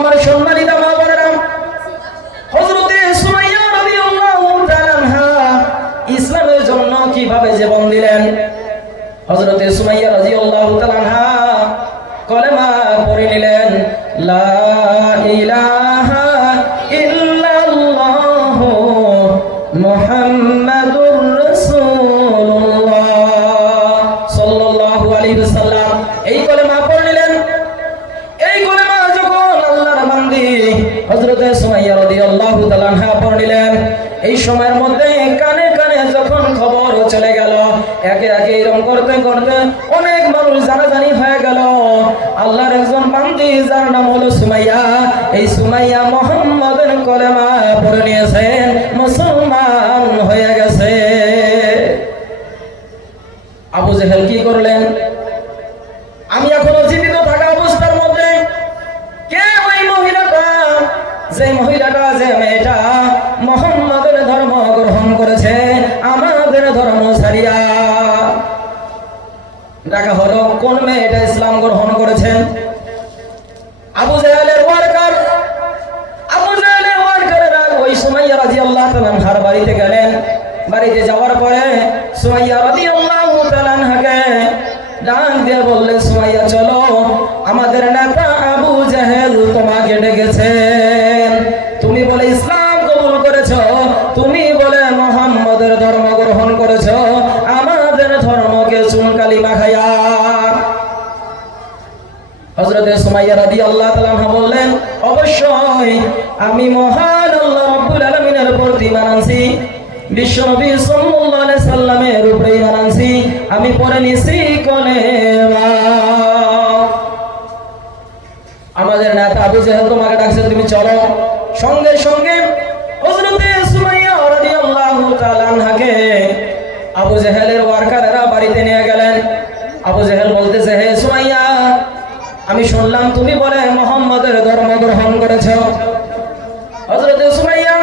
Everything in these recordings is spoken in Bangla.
আমার সম্মানিত মা বোনেরা, হযরতে সুমাইয়া রাদিয়াল্লাহু তাআলা আনহা ইসলামের জন্য কিভাবে জীবন দিলেন। হযরতে সুমাইয়া রাদিয়াল্লাহু তাআলা আনহা কলেমা পড়ে নিলেন, লা ইলাহা ইল্লাল্লাহু মুহাম্মাদুর রাসূলুল্লাহ সাল্লাল্লাহু আলাইহি ওয়াসাল্লাম। এই কলেমা পড়ে নিলেন। এই কলেমা যখন আল্লাহর বান্দি হযরতে সুমাইয়া রাদিয়াল্লাহু তাআলা আনহা পড়ে নিলেন, এই সময়ের মধ্যে কানে কানে যখন খবর চলে গেল, একে একে এরকম করতে করতে অনেক মানুষ জানাজানি হয়ে গেল। আল্লাহর একজন বান্দি যার নাম হলো সুমাইয়া, এই সুমাইয়া মুহাম্মাদের কলেমা পড়ে নিয়েছেন, মুসলমান হয়ে গেছে। আবু জেহেল কি করলেন? আমি এখনো জীবিত থাকা অবস্থার মধ্যে কে ওই মহিলাটা, যে মহিলাটা, যে মেয়েটা মুহাম্মাদের ধর্ম গ্রহণ করেছে, আমাদের ধর্ম ছাড়িয়া। দেখা হলো কোন মেয়েটা ইসলাম গ্রহণ করেছেন? আবু জেহেলের ওয়ার্কার। আবু জেহেলের ওয়ার্কারেরা ওই সুমাইয়া রাদিয়াল্লাহু তাআলা আনহার বাড়িতে গেলেন। বাড়িতে যাওয়ার পরে সুমাইয়া রাদিয়াল্লাহু তাআলা আনহাকে ডাক দিয়ে বললেন, সুমাইয়া চলো, আমাদের নেতা আবু জেহেল তোমাকে ডেকেছেন। তুমি বলে ইসলাম কবুল করেছো, তুমি বলে মুহাম্মাদের ধর্ম গ্রহণ করেছো, আমাদের ধর্মকে চুনকালি মাখায়া। হযরতে সুমাইয়া রাদিয়াল্লাহু তাআলা আনহা বললেন, অবশ্যই আমি মহান আল্লাহ রাব্বুল আলামিনের প্রতি ঈমান আনছি, বিশ্বনবী সাল্লাল্লাহু আলাইহি সাল্লামের উপরে ঈমান আনছি, আমি পড়ে নিছি কলেমা। আমাদের নেতা আবু জেহেল তোমাকে ডাকছে, তুমি চলো। সঙ্গে সঙ্গে হযরতে সুমাইয়া রাদিয়াল্লাহু তাআলা আনহাকে আবু জেহেলের ওয়ার্কাররা বাড়িতে নিয়ে গেলেন। আবু জেহেল বলতেছে, হে সুমাইয়া, আমি শুনলাম তুমি বলে মুহাম্মাদের ধর্ম গ্রহণ করেছো। হযরতে সুমাইয়া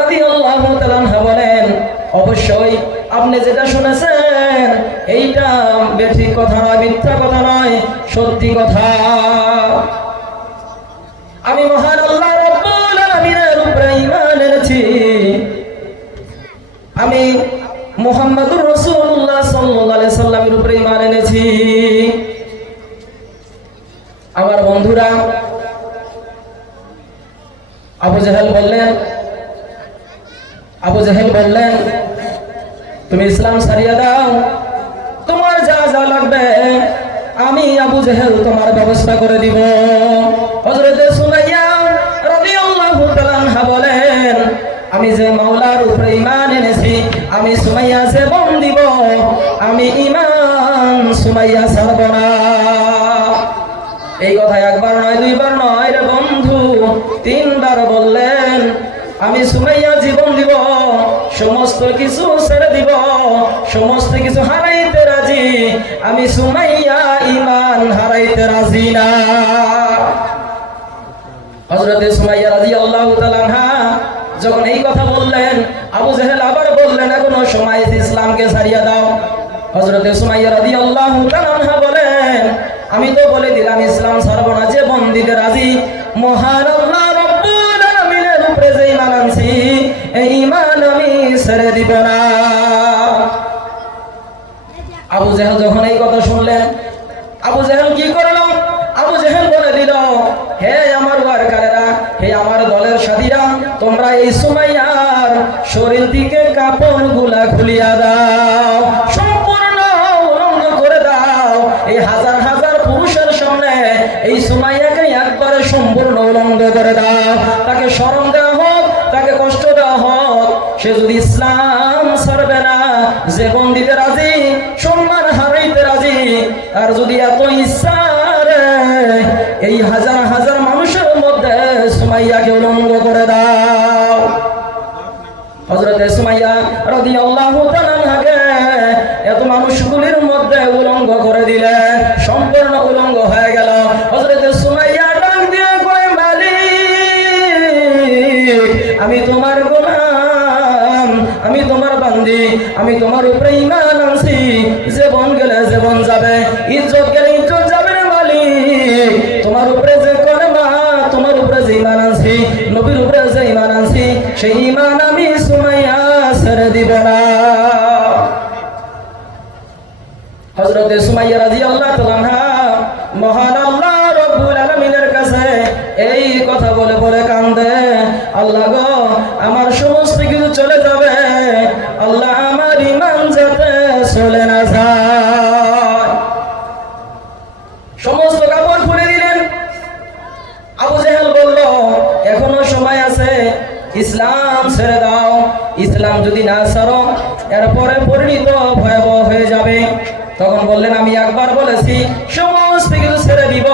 রাদিয়াল্লাহু তাআলা আনহা বলেন, অবশ্যই আপনি যেটা শুনেছেন এইটা বেঠিক কথা নয়, মিথ্যা কথা নয়, সত্যি কথা। আমি মহান আল্লাহ রাব্বুল আলামিনের উপরে ঈমান এনেছি, আমি মুহাম্মাদুর রাসূলুল্লাহ সাল্লাল্লাহু আলাইহি সাল্লামের উপরে ঈমান এনেছি। আমার বন্ধুরা, আবু জেহেল বললেন, তুমি ইসলাম ছাড়িয়ে দাও, তোমার যা যা লাগবে আমি আবু জেহেল তোমার ব্যবস্থা করে দিব। হযরতে সুমাইয়া রাদিয়াল্লাহু তাআলা আনহা বলেন, আমি যে মাওলার উপরে ঈমান এনেছি, আমি সুমাইয়া জীবন দিব, আমি ঈমান সুমাইয়া ছাড়ব না। এই কথা একবার নয়, দুইবার নয় রে বন্ধু, তিনবার বললেন, আমি সুমাইয়া জীবন দিব, সমস্ত কিছু ছেড়ে দিব, সমস্ত কিছু হারাইতে রাজি, আমি সুমাইয়া ঈমান হারাইতে রাজি না। হযরতে সুমাইয়া রাদিয়াল্লাহু তাআলা আনহা যখন এই কথা বললেন, আবু জেহেল আবার বললেন, এখনো সময়, ইসলামকে ছাড়িয়ে দাও। হযরতে সুমাইয়া রাদিয়াল্লাহু তাআলা আনহা বলেন, আমি তো বলে দিলাম ইসলাম ছাড়ব না, জীবন দিতে রাজি, মহান আল্লাহ রাব্বুল আলামিনের উপরে যে ঈমান আনছি, এই ঈমান আমি ছেড়ে দিব না। আবু জেহেল যখন এই কথা শুনলেন, আবু জেহেল কি করলো? আবু জেহেল বলে দিল, হে আমার ওয়ার্কারেরা, হে আমার দলের সাথীরা, তোমরা এই সুমাইয়ার শরীর থেকে কাপড়গুলা খুলিয়া দাও, সম্পূর্ণ উলঙ্গ করে দাও। এই হাজার হাজার পুরুষের সামনে এই সুমাইয়াকে একবারে সম্পূর্ণ উলঙ্গ করে দাও। তাকে শরম দেওয়া হোক, তাকে কষ্ট দেওয়া হোক, সে যদি ইসলাম ছাড়বে না, জীবন দিতে রাজি, সম্মান হারাইতে রাজি, আর যদি এত ইচ্ছা এই হাজার হাজার মানুষের মধ্যে সুমাইয়াকে উলঙ্গ করে দাও। হযরতে সুমাইয়া রাদিয়াল্লাহু তাআলা আনহাকে এত মানুষগুলির মধ্যে উলঙ্গ করে দিলেন, সম্পূর্ণ উলঙ্গ হয়ে গেল। হযরতে সুমাইয়া ডাক দিয়ে কয়, মালিক, আমি তোমার গোলাম, আমি তোমার বান্দি, আমি তোমার উপরে ঈমান আনছি, জীবন গেলে জীবন যাবে, ইজ্জত গেলে ইজ্জত যাবে। মালিক, তোমার উপরে যে কলেমা, তোমার উপরে সেই ঈমান আমি সুমাইয়া ছেড়ে দিব না। হযরতে সুমাইয়া রাদিয়াল্লাহু তাআলা আনহা মহান আল্লাহ রব্বুল আলামিনের কাছে এই কথা বলে বলে কান্দে, আল্লাহ গো আমার সমস্ত কিছু চলে যাবে, আল্লাহ আমার ঈমান যাতে চলে না যায়। সমস্ত কাপড় খুলে দিলেন। আবু জেহেল বলল, এখনো সময় আছে, ইসলাম ছেড়ে দাও। ইসলাম যদি না ছাড়ো এরপরে পরিণত ভয়াবহ হয়ে যাবে। তখন বললেন, আমি একবার বলেছি সমস্ত কিছু ছেড়ে দিব,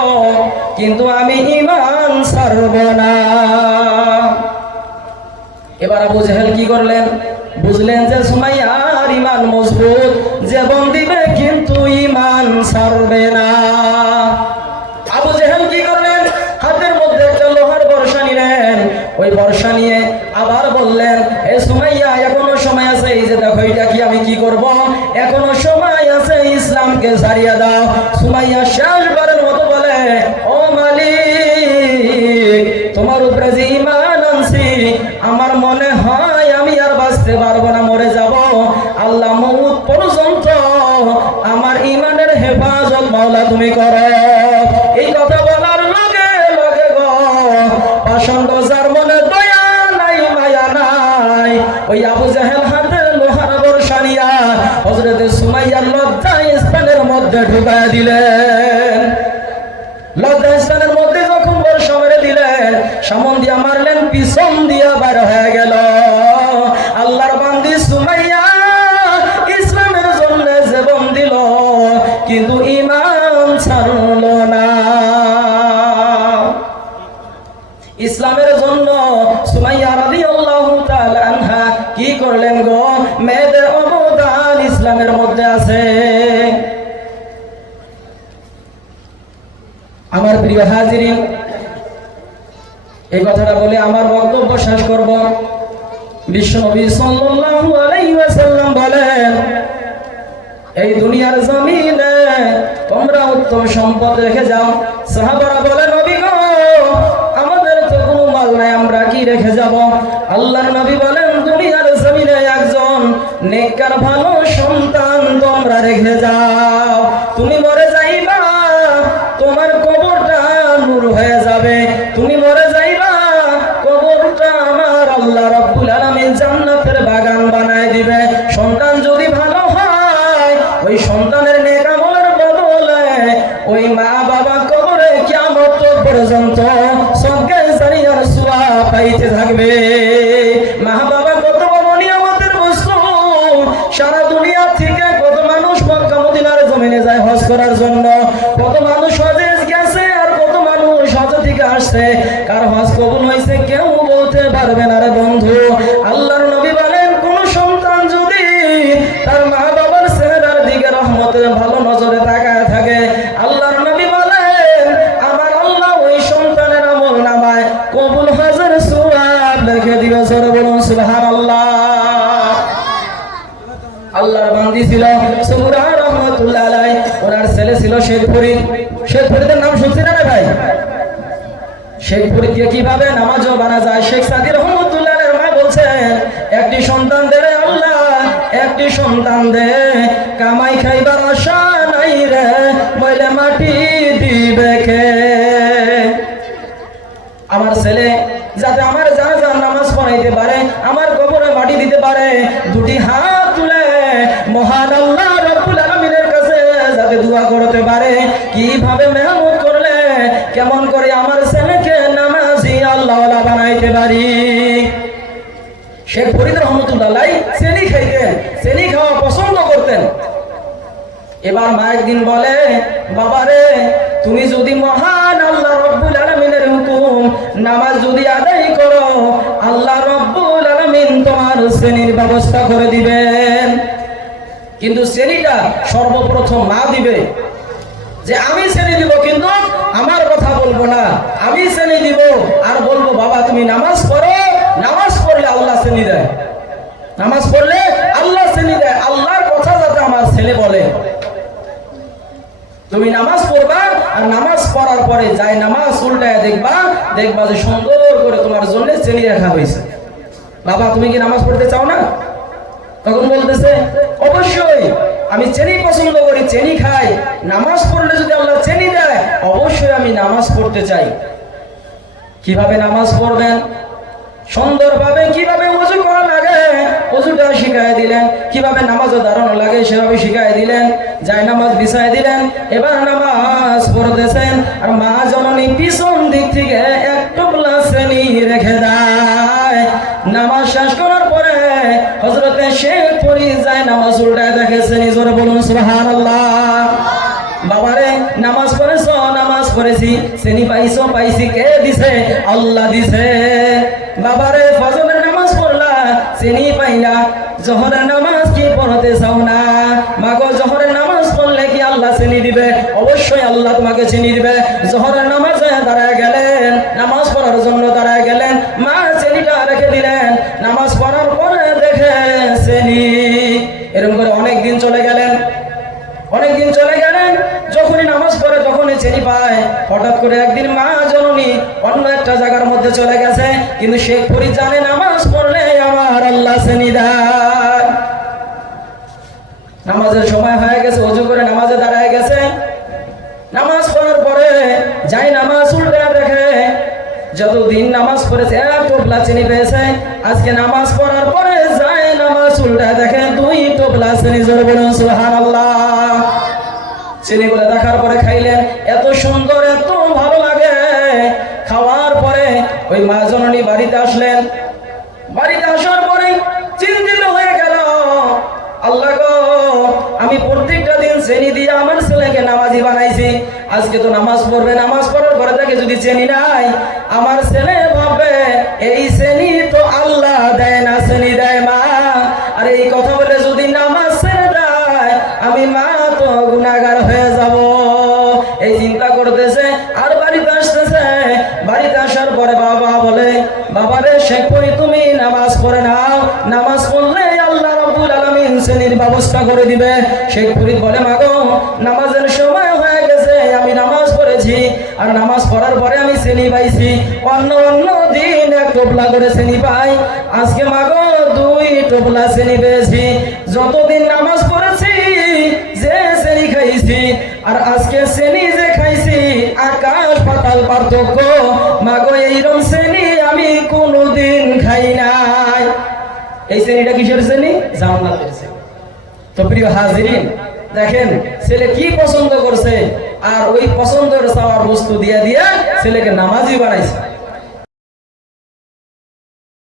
কিন্তু আমি ঈমান ছাড়ব না। এবার আবু জেহেল কি করলেন? বুঝলেন যে সুমাইয়ার ঈমান মজবুত, জীবন দিবে কিন্তু ঈমান ছাড়বে না। আবু জেহেল কি করলেন? হাতের মধ্যে একটা লোহার বর্শা নিলেন। ওই বর্শা নিয়ে আবার বললেন, এ সুমাইয়া এখনো সময় আছে, এই যে দেখো এটা কি আমি কি করব, এখনো সময় আছে, ইসলামকে ছাড়িয়ে দাও। সুমাইয়া শেষবারের মতো বলে, ও মালিক, তোমার উপরে যে ঈমান আনছি, আমার মনে হয় আমি আর বাঁচতে পারবো না, মরে যাব। আল্লাহ মউত পর্যন্ত আমার ঈমানের হেফাজত মাওলা তুমি করো। এই কথা বলার লগে লগে গো পাষণ্ড যার মনে দয়া নাই মায়া নাই, ওই আবু জেহেল হাতে লোহার বর্শা নিয়া হযরতে সুমাইয়ার লজ্জাস্থানের মধ্যে ঢুকায় দিলেন। লজ্জাস্থানের মধ্যে যখন বর্শা মেরে দিলেন, সামন দিয়া মারলেন, পিছন দিয়া বের হয়ে গেল। আল্লাহর বান্দি সুমাইয়া ইসলামের জন্য জীবন দিল, কিন্তু ঈমান ছাড়ল না। ইসলামের জন্য সুমাইয়া রাদিয়াল্লাহু তাআলা আনহা কি করলেন গো? মেয়েদের অবদান ইসলামের মধ্যে আছে। আমার প্রিয় হাজিরিন, এই কথাটা বলে আমার বক্তব্য শেষ করব। বিশ্বনবী সাল্লাল্লাহু আলাইহি ওয়াসাল্লাম বলেন, এই দুনিয়ার জমিনে তোমরা উত্তম সম্পদ রেখে যাও। সাহাবারা বলে, নবী গো আমাদের তো কোনো মাল নাই, আমরা কি রেখে যাব? আল্লাহর নবী বলেন, দুনিয়ার জমিনে একজন নেককার ভালো সন্তান তোমরা রেখে যাও। তুমি মরে যাইবা, তোমার কবরটা নূর হয়ে যাবে। তুমি মরে যাইবা, কবরটা আমার আল্লাহ রাব্বুল আলামিন জান্নাতের বাগান বানায় দিবে। সন্তান যদি ভালো হয়, ওই সন্তানের নেক আমলের বদলে ওই মা বাবা কবরে কিয়ামত পর্যন্ত সদকায়ে জারিয়ার সওয়াব পাইতে থাকবে। মা বাবা কত বড় নিয়ামতের বস্তু। সারা দুনিয়া থেকে কত মানুষ মক্কা মদিনার জমিনে যায় হজ করার জন্য, কত মানুষ হজে গেছে আর কত মানুষ হজ থেকে আসছে। কার হজ কবুল হয়েছে কেউ বলতে পারবে না রে বন্ধু। আল্লাহর নবী বলেন, কোন সন্তান যদি তার মা বাবার চেহারার দিকে রহমতের ভালো নজরে তাকায় থাকে, আল্লাহর নবী বলেন আমার আল্লাহ ওই সন্তানের আমল নামায় কবুল হজের সওয়াব লিখে দিবে। জোরে বলুন সুবহানাল্লাহ। আল্লাহর বান্দি ছিল সুবরা রহমাতুল্লাহ আলাইহি, ওনার ছেলে ছিল শেখ ফরিদ। শেখ ফরিদের নাম শুনছেন না ভাই? শেখ ফরিদ দিয়ে কিভাবে নামাজও বানা যায়। শেখ সাদি রহমাতুল্লাহ আলাইহির মা বলছেন, একটি সন্তান দে রে আল্লাহ, একটি সন্তান দে, কামাই খাইবার আশা নাই রে, ময়লা মাটি দিবে কে? আমার ছেলে যাতে আমার জানাজার নামাজ পড়াইতে পারে, আমার কবরে মাটি দিতে পারে, দুটি হাত তুলে মহান আল্লাহ রাব্বুল আলামিনের কাছে যাতে দোয়া করতে পারে। কিভাবে মেহনত করলে কেমন করে আমার ছেলেকে নামাজি আল্লাহওয়ালা বানাইতে পারি। শেখ ফরিদ রহমতুল্লাহ আলাইহি চেনি খাইতেন, চেনি খাওয়া পছন্দ করতেন। এবার মা একদিন বলে, বাবারে তুমি যদি মহান আল্লাহ রাব্বুল আলামিনের হুকুম নামাজ যদি আদায় করো, আল্লাহ রাব্বুল আলামিন তোমার শ্রেণীর ব্যবস্থা করে দিবেন। কিন্তু শ্রেণীটা সর্বপ্রথম মা দিবে, যে আমি শ্রেণী দিব কিন্তু আমার কথা বলবো না, আমি শ্রেণী দিব আর বলবো বাবা তুমি নামাজ পড়ো। নামাজ পড়লে আল্লাহ শ্রেণী দেয়, নামাজ পড়লে আল্লাহ শ্রেণী দেয়। আল্লাহর কথা যাতে আমার ছেলে বলে। তুমি নামাজ পড়বা আর নামাজ পড়ার পরে যাই নামাজ উল্টায় দেখবা, দেখবা যে সুন্দর করে তোমার জন্য শ্রেণী রাখা হয়েছে। বাবা তুমি কি নামাজ পড়তে চাও না? তখন বলতেছে অবশ্যই আমি চিনি পছন্দ করি, চিনি খাই, নামাজ পড়লে যদি আল্লাহ চিনি দেয় অবশ্যই আমি নামাজ পড়তে চাই। কিভাবে নামাজ পড়বেন, সুন্দরভাবে কিভাবে ওযু করা লাগে ওযুটা শিখাই দিলেন, কিভাবে নামাজে দাঁড়ানো লাগে সেভাবে শিখাই দিলেন, যায় নামাজ বিছায় দিলেন। এবার নামাজ পড়তেছেন আর মা জননী পিছন দিক থেকে এক টোপলা শ্রেণী রেখে দেয়। নামাজ শেষ করার পরে হযরতে শেখ পরি যায় নামাজ উল্টায় দেখে শ্রেণী, জোরে বলুন সুবহানাল্লাহ। বাবারে নামাজ পড়েছ, নামাজ পড়েছি, শ্রেণী পাইছো, পাইছি, কে দিছে? আল্লাহ দিছে। বাবারে ফজরের নামাজ পড়লা, শ্রেণী পাইলা, জোহরের নামাজ কি পড়তে চাও না? মাগো জোহরের নামাজ পড়লে কি আল্লাহ শ্রেণী দিবে? অবশ্যই আল্লাহ তোমাকে চিনি দিবে। জোহরের নামাজে দাঁড়ায় গেলেন, নামাজ পড়ার জন্য দাঁড়ায় গেলেন, মা শ্রেণীটা রেখে দিলেন, নামাজ পড়ার পরে দেখে শ্রেণী। এরকম করে অনেক দিন চলে গেলেন, অনেকদিন চলে গেলেন। যখনই নামাজ পড়ে তখনই চিনি পায়। হঠাৎ করে একদিন মা জননী অন্য একটা জায়গার মধ্যে চলে গেছে, কিন্তু শেখ ফরিদ জানে নামাজ পড়লে আমার আল্লাহ চিনি দেয়। নামাজের সময় হয়ে গেছে, ওযু করে নামাজে দাঁড়ায় গেছে। নামাজ পড়ার পরে যাই নামাজ উল্টে দেখে যতদিন নামাজ পড়েছে এক টোপলা চিনি পেয়েছে, আজকে নামাজ পড়ার পরে যায় নামাজ উল্টা দেখে 2 টোপলা চিনি। জোরে বলুন সুবহানাল্লাহ। চিনিগুলো দেখার পরে খাইলেন, এত সুন্দর, এত ভালো লাগে। খাওয়ার পরে ওই মা জননী বাড়িতে আসলেন। বাড়িতে আসার পরে চিন্তিত হয়ে গেল, আল্লাহ গো আমি প্রত্যেকটা দিন চিনি দিয়ে আমার ছেলেকে নামাজি বানাইছি, আজকে তো নামাজ পড়বে, নামাজ পড়ার পরে তাকে যদি চিনি নাই আমার ছেলে ভাববে এই চিনি তো আল্লাহ দেয় না, চিনি দেয় মা। আর এই কথা বলে যদি নামাজ ছেড়ে দেয় আমি মা তো গুনাহগার হয়ে যাব। এই চিন্তা করতেছে আর বাড়িতে আসতেছে। বাড়িতে আসার পরে বাবা বলে, বাবারে শেখ ফরিদ তুমি নামাজ পড়ে নাও, নামাজ পড়লে আল্লাহ রাব্বুল আলামিন শ্রেণীর ব্যবস্থা করে দিবে। শেখ ফরিদ বলে মাগো নামাজের সময় হয়ে গেছে, আমি নামাজ পড়েছি, আর নামাজ পড়ার পরে আমি শ্রেণী পাইছি। অন্য অন্য দিন এক টোপলা করে শ্রেণী পাই, আজকে মাগো 2 টোপলা শ্রেণী পেয়েছি। যতদিন নামাজ পড়েছি যে শ্রেণী খাইছি আর আজকে শ্রেণী যে খাইছি আকাশ পাতাল পার্থক্য। মাগো এইরকম শ্রেণী আমি কোনোদিন খাই নাই। এই শ্রেণীটা কিসের শ্রেণী? জান্নাতের শ্রেণী। তো প্রিয় হাজিরিন দেখেন ছেলে কি পছন্দ করছে, আর ওই পছন্দের চাওয়ার বস্তু দিয়ে দিয়ে ছেলেকে নামাজি বানাইছে।